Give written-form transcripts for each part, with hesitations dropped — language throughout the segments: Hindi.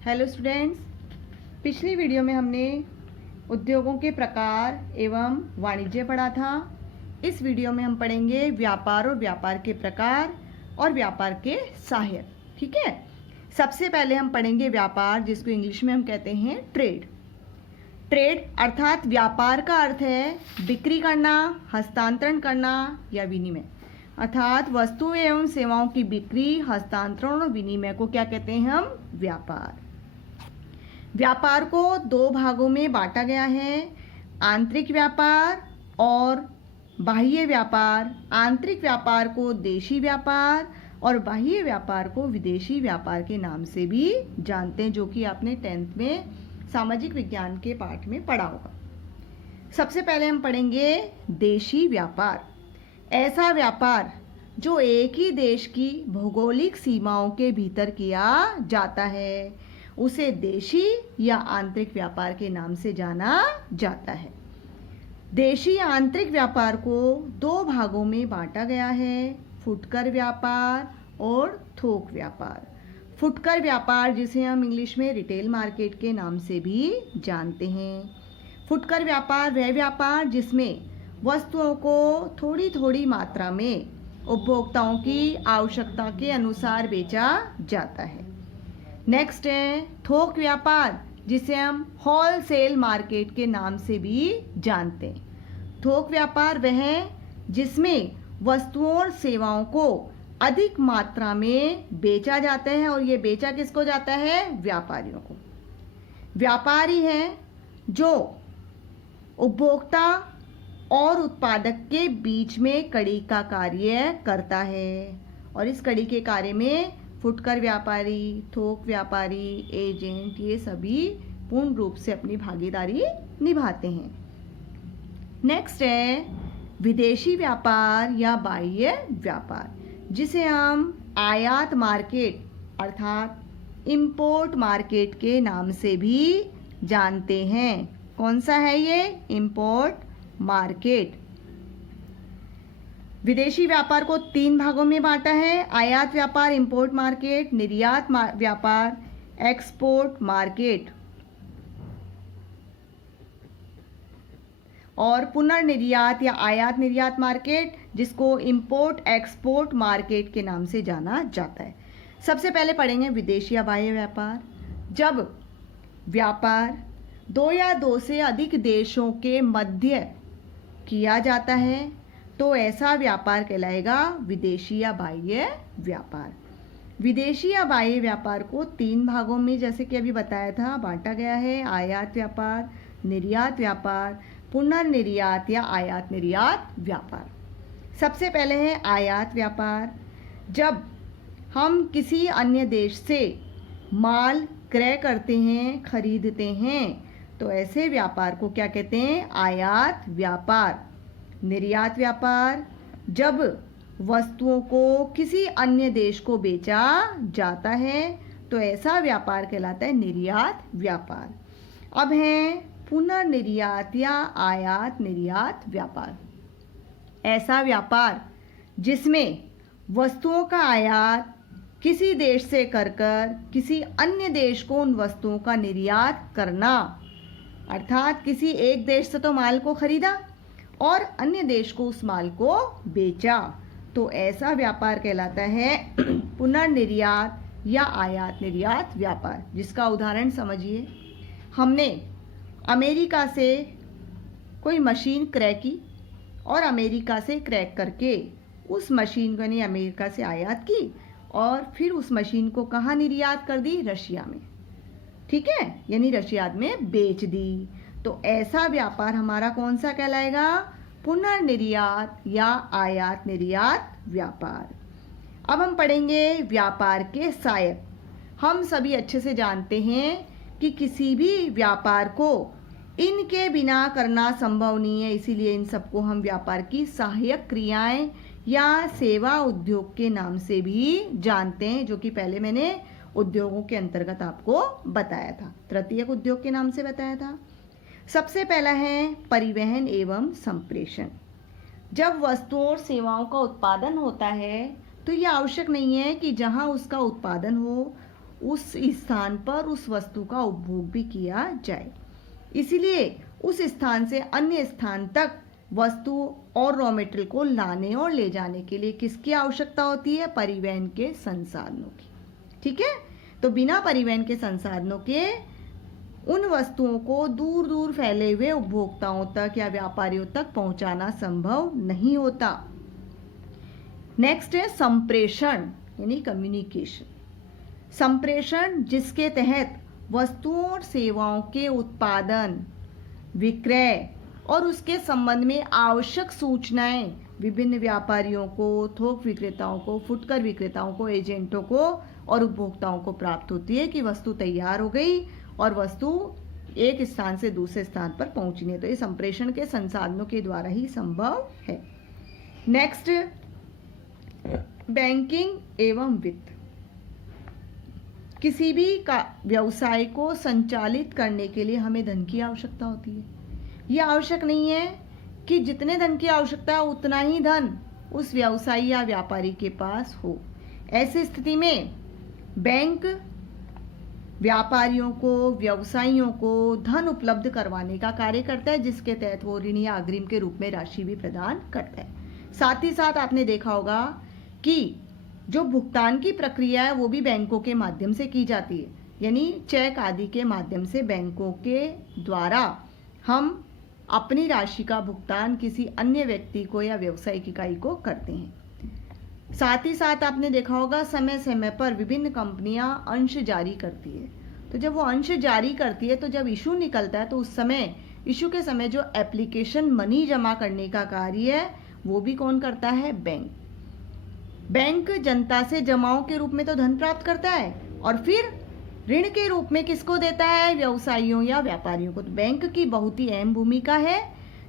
हेलो स्टूडेंट्स, पिछली वीडियो में हमने उद्योगों के प्रकार एवं वाणिज्य पढ़ा था। इस वीडियो में हम पढ़ेंगे व्यापार और व्यापार के प्रकार और व्यापार के सहायक। ठीक है, सबसे पहले हम पढ़ेंगे व्यापार, जिसको इंग्लिश में हम कहते हैं ट्रेड। ट्रेड अर्थात व्यापार का अर्थ है बिक्री करना, हस्तांतरण करना या विनिमय, अर्थात वस्तुओं एवं सेवाओं की बिक्री, हस्तांतरण और विनिमय को क्या कहते हैं हम? व्यापार। व्यापार को दो भागों में बांटा गया है, आंतरिक व्यापार और बाह्य व्यापार। आंतरिक व्यापार को देशी व्यापार और बाह्य व्यापार को विदेशी व्यापार के नाम से भी जानते हैं, जो कि आपने 10th में सामाजिक विज्ञान के पाठ में पढ़ा होगा। सबसे पहले हम पढ़ेंगे देशी व्यापार। ऐसा व्यापार जो एक ही देश की भौगोलिक सीमाओं के भीतर किया जाता है, उसे देशी या आंतरिक व्यापार के नाम से जाना जाता है। देशी आंतरिक व्यापार को दो भागों में बांटा गया है, फुटकर व्यापार और थोक व्यापार। फुटकर व्यापार, जिसे हम इंग्लिश में रिटेल मार्केट के नाम से भी जानते हैं। फुटकर व्यापार वह व्यापार जिसमें वस्तुओं को थोड़ी थोड़ी मात्रा में उपभोक्ताओं की आवश्यकता के अनुसार बेचा जाता है। नेक्स्ट है थोक व्यापार, जिसे हम होलसेल मार्केट के नाम से भी जानते हैं। थोक व्यापार वह है जिसमें वस्तुओं और सेवाओं को अधिक मात्रा में बेचा जाता है, और ये बेचा किसको जाता है? व्यापारियों को। व्यापारी है जो उपभोक्ता और उत्पादक के बीच में कड़ी का कार्य करता है, और इस कड़ी के कार्य में फुटकर व्यापारी, थोक व्यापारी, एजेंट, ये सभी पूर्ण रूप से अपनी भागीदारी निभाते हैं। नेक्स्ट है विदेशी व्यापार या बाह्य व्यापार, जिसे हम आयात मार्केट अर्थात इंपोर्ट मार्केट के नाम से भी जानते हैं। कौन सा है ये? Import market. विदेशी व्यापार को तीन भागों में बांटा है, आयात व्यापार, इंपोर्ट मार्केट, निर्यात व्यापार, एक्सपोर्ट मार्केट, और पुनर्निर्यात या आयात निर्यात मार्केट, जिसको इंपोर्ट एक्सपोर्ट मार्केट के नाम से जाना जाता है। सबसे पहले पढ़ेंगे विदेशी या बाह्य व्यापार। जब व्यापार दो या दो से अधिक देशों के मध्य किया जाता है तो ऐसा व्यापार कहलाएगा विदेशी या बाह्य व्यापार। विदेशी या बाह्य व्यापार को तीन भागों में, जैसे कि अभी बताया था, बांटा गया है, आयात व्यापार, निर्यात व्यापार, पुनर्निर्यात या आयात निर्यात व्यापार। सबसे पहले है आयात व्यापार। जब हम किसी अन्य देश से माल क्रय करते हैं, खरीदते हैं, तो ऐसे व्यापार को क्या कहते हैं? आयात व्यापार। निर्यात व्यापार, जब वस्तुओं को किसी अन्य देश को बेचा जाता है तो ऐसा व्यापार कहलाता है निर्यात व्यापार। अब है पुनर्निर्यात या आयात निर्यात व्यापार। ऐसा व्यापार जिसमें वस्तुओं का आयात किसी देश से कर किसी अन्य देश को उन वस्तुओं का निर्यात करना, अर्थात किसी एक देश से तो माल को खरीदा और अन्य देश को उस माल को बेचा, तो ऐसा व्यापार कहलाता है पुनर्निर्यात या आयात निर्यात व्यापार। जिसका उदाहरण समझिए, हमने अमेरिका से कोई मशीन क्रय की और अमेरिका से क्रय करके उस मशीन को यानी अमेरिका से आयात की और फिर उस मशीन को कहाँ निर्यात कर दी? रशिया में। ठीक है, यानी रशिया में बेच दी। तो ऐसा व्यापार हमारा कौन सा कहलाएगा? पुनर्निर्यात या आयात निर्यात व्यापार। अब हम पढ़ेंगे व्यापार के सहायक। हम सभी अच्छे से जानते हैं कि किसी भी व्यापार को इनके बिना करना संभव नहीं है, इसीलिए इन सबको हम व्यापार की सहायक क्रियाएं या सेवा उद्योग के नाम से भी जानते हैं, जो कि पहले मैंने उद्योगों के अंतर्गत आपको बताया था, तृतीयक उद्योग के नाम से बताया था। सबसे पहला है परिवहन एवं संप्रेषण। जब वस्तुओं और सेवाओं का उत्पादन होता है तो ये आवश्यक नहीं है कि जहाँ उसका उत्पादन हो उस स्थान पर उस वस्तु का उपभोग भी किया जाए। इसीलिए उस स्थान से अन्य स्थान तक वस्तु और रॉ मटेरियल को लाने और ले जाने के लिए किसकी आवश्यकता होती है? परिवहन के संसाधनों की। ठीक है, तो बिना परिवहन के संसाधनों के उन वस्तुओं को दूर दूर फैले हुए उपभोक्ताओं तक या व्यापारियों तक पहुंचाना संभव नहीं होता। नेक्स्ट है संप्रेषण यानी कम्युनिकेशन। संप्रेषण जिसके तहत वस्तुओं और सेवाओं के उत्पादन, विक्रय और उसके संबंध में आवश्यक सूचनाएं विभिन्न व्यापारियों को, थोक विक्रेताओं को, फुटकर विक्रेताओं को, एजेंटों को और उपभोक्ताओं को प्राप्त होती है कि वस्तु तैयार हो गई और वस्तु एक स्थान से दूसरे स्थान पर पहुंचनी है। तो ये संप्रेषण के संसाधनों के द्वारा ही संभव है। नेक्स्ट, बैंकिंग एवं वित्त। किसी भी व्यवसाय को संचालित करने के लिए हमें धन की आवश्यकता होती है। यह आवश्यक नहीं है कि जितने धन की आवश्यकता है उतना ही धन उस व्यवसायी या व्यापारी के पास हो। ऐसी स्थिति में बैंक व्यापारियों को, व्यवसायियों को धन उपलब्ध करवाने का कार्य करता है, जिसके तहत वो ऋण या अग्रिम के रूप में राशि भी प्रदान करता है। साथ ही साथ आपने देखा होगा कि जो भुगतान की प्रक्रिया है वो भी बैंकों के माध्यम से की जाती है, यानी चेक आदि के माध्यम से बैंकों के द्वारा हम अपनी राशि का भुगतान किसी अन्य व्यक्ति को या व्यावसायिक इकाई को करते हैं। साथ ही साथ आपने देखा होगा समय समय पर विभिन्न कंपनियां अंश जारी करती है। तो जब वो अंश जारी करती है तो जब इशू निकलता है तो उस समय इशू के समय जो एप्लीकेशन मनी जमा करने का कार्य है वो भी कौन करता है? बैंक। बैंक जनता से जमाओं के रूप में तो धन प्राप्त करता है और फिर ऋण के रूप में किसको देता है? व्यवसायियों या व्यापारियों को। तो बैंक की बहुत ही अहम भूमिका है,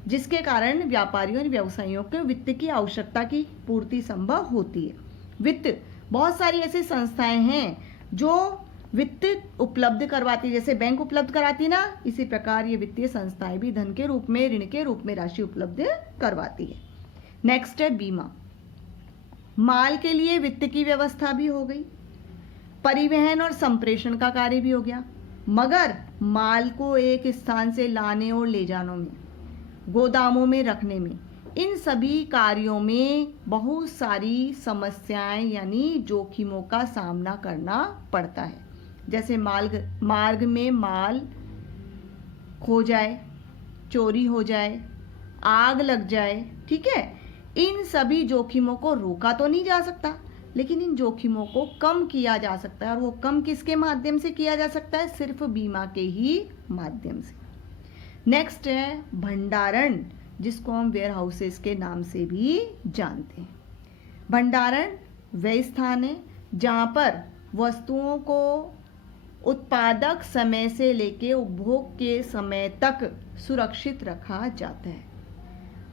जिसके कारण व्यापारियों और व्यवसायियों को वित्त की आवश्यकता की पूर्ति संभव होती है। वित्त, बहुत सारी ऐसी संस्थाएं हैं जो वित्त उपलब्ध करवाती है, जैसे बैंक उपलब्ध कराती है ना, इसी प्रकार ये वित्तीय संस्थाएं भी धन के रूप में, ऋण के रूप में राशि उपलब्ध करवाती है। नेक्स्ट है बीमा। माल के लिए वित्त की व्यवस्था भी हो गई, परिवहन और संप्रेषण का कार्य भी हो गया, मगर माल को एक स्थान से लाने और ले जाने में, गोदामों में रखने में, इन सभी कार्यों में बहुत सारी समस्याएं यानी जोखिमों का सामना करना पड़ता है। जैसे मार्ग में माल खो जाए, चोरी हो जाए, आग लग जाए। ठीक है, इन सभी जोखिमों को रोका तो नहीं जा सकता, लेकिन इन जोखिमों को कम किया जा सकता है। और वो कम किसके माध्यम से किया जा सकता है? सिर्फ बीमा के ही माध्यम से। नेक्स्ट है भंडारण, जिसको हम वेयर हाउसेस के नाम से भी जानते हैं। भंडारण वह स्थान है जहाँ पर वस्तुओं को उत्पादक समय से लेके उपभोग के समय तक सुरक्षित रखा जाता है।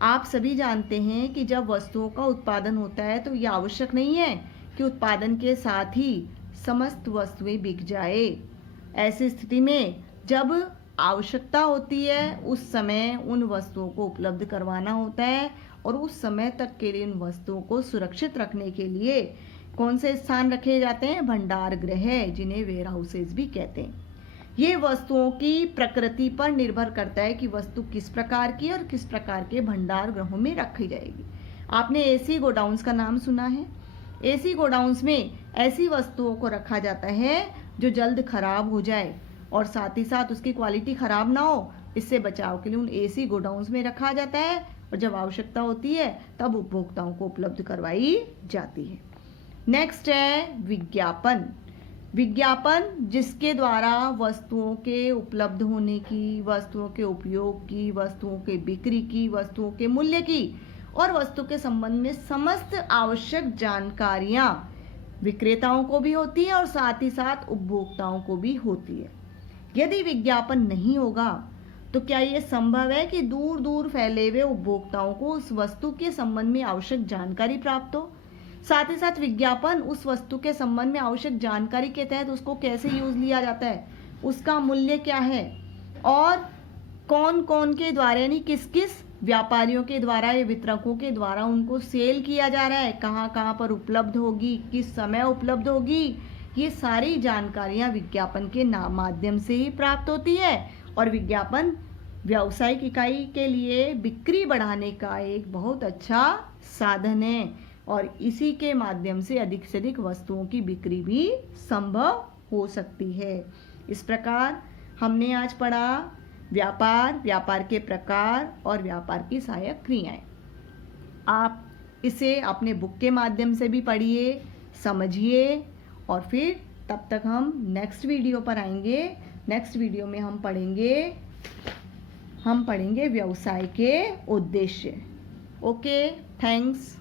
आप सभी जानते हैं कि जब वस्तुओं का उत्पादन होता है तो यह आवश्यक नहीं है कि उत्पादन के साथ ही समस्त वस्तुएं बिक जाए। ऐसी स्थिति में जब आवश्यकता होती है उस समय उन वस्तुओं को उपलब्ध करवाना होता है, और उस समय तक के लिए उन वस्तुओं को सुरक्षित रखने के लिए कौन से स्थान रखे जाते हैं? भंडार गृह, जिन्हें वेयर हाउसेज भी कहते हैं। ये वस्तुओं की प्रकृति पर निर्भर करता है कि वस्तु किस प्रकार की और किस प्रकार के भंडार गृहों में रखी जाएगी। आपने एसी गोडाउन्स का नाम सुना है। एसी गोडाउन्स में ऐसी वस्तुओं को रखा जाता है जो जल्द खराब हो जाए और साथ ही साथ उसकी क्वालिटी खराब ना हो, इससे बचाव के लिए उन एसी गोडाउन्स में रखा जाता है, और जब आवश्यकता होती है तब उपभोक्ताओं को उपलब्ध करवाई जाती है। नेक्स्ट है विज्ञापन। विज्ञापन जिसके द्वारा वस्तुओं के उपलब्ध होने की, वस्तुओं के उपयोग की, वस्तुओं के बिक्री की, वस्तुओं के मूल्य की और वस्तु के संबंध में समस्त आवश्यक जानकारियां विक्रेताओं को भी होती है और साथ ही साथ उपभोक्ताओं को भी होती है। यदि विज्ञापन नहीं होगा तो क्या ये संभव है कि दूर दूर फैले हुए उपभोक्ताओं को उस वस्तु के संबंध में आवश्यक जानकारी प्राप्त हो? साथ ही साथ विज्ञापन उस वस्तु के संबंध में आवश्यक जानकारी के तहत उसको कैसे यूज लिया जाता है, उसका मूल्य क्या है और कौन कौन के द्वारा यानी किस किस व्यापारियों के द्वारा या वितरकों के द्वारा उनको सेल किया जा रहा है, कहाँ कहाँ पर उपलब्ध होगी, किस समय उपलब्ध होगी, ये सारी जानकारियाँ विज्ञापन के माध्यम से ही प्राप्त होती है और विज्ञापन व्यावसायिक इकाई के लिए बिक्री बढ़ाने का एक बहुत अच्छा साधन है और इसी के माध्यम से अधिक वस्तुओं की बिक्री भी संभव हो सकती है। इस प्रकार हमने आज पढ़ा व्यापार, व्यापार के प्रकार और व्यापार की सहायक क्रियाएं। आप इसे अपने बुक के माध्यम से भी पढ़िए, समझिए और फिर तब तक हम नेक्स्ट वीडियो पर आएंगे। नेक्स्ट वीडियो में हम पढ़ेंगे व्यवसाय के उद्देश्य। Okay, thanks.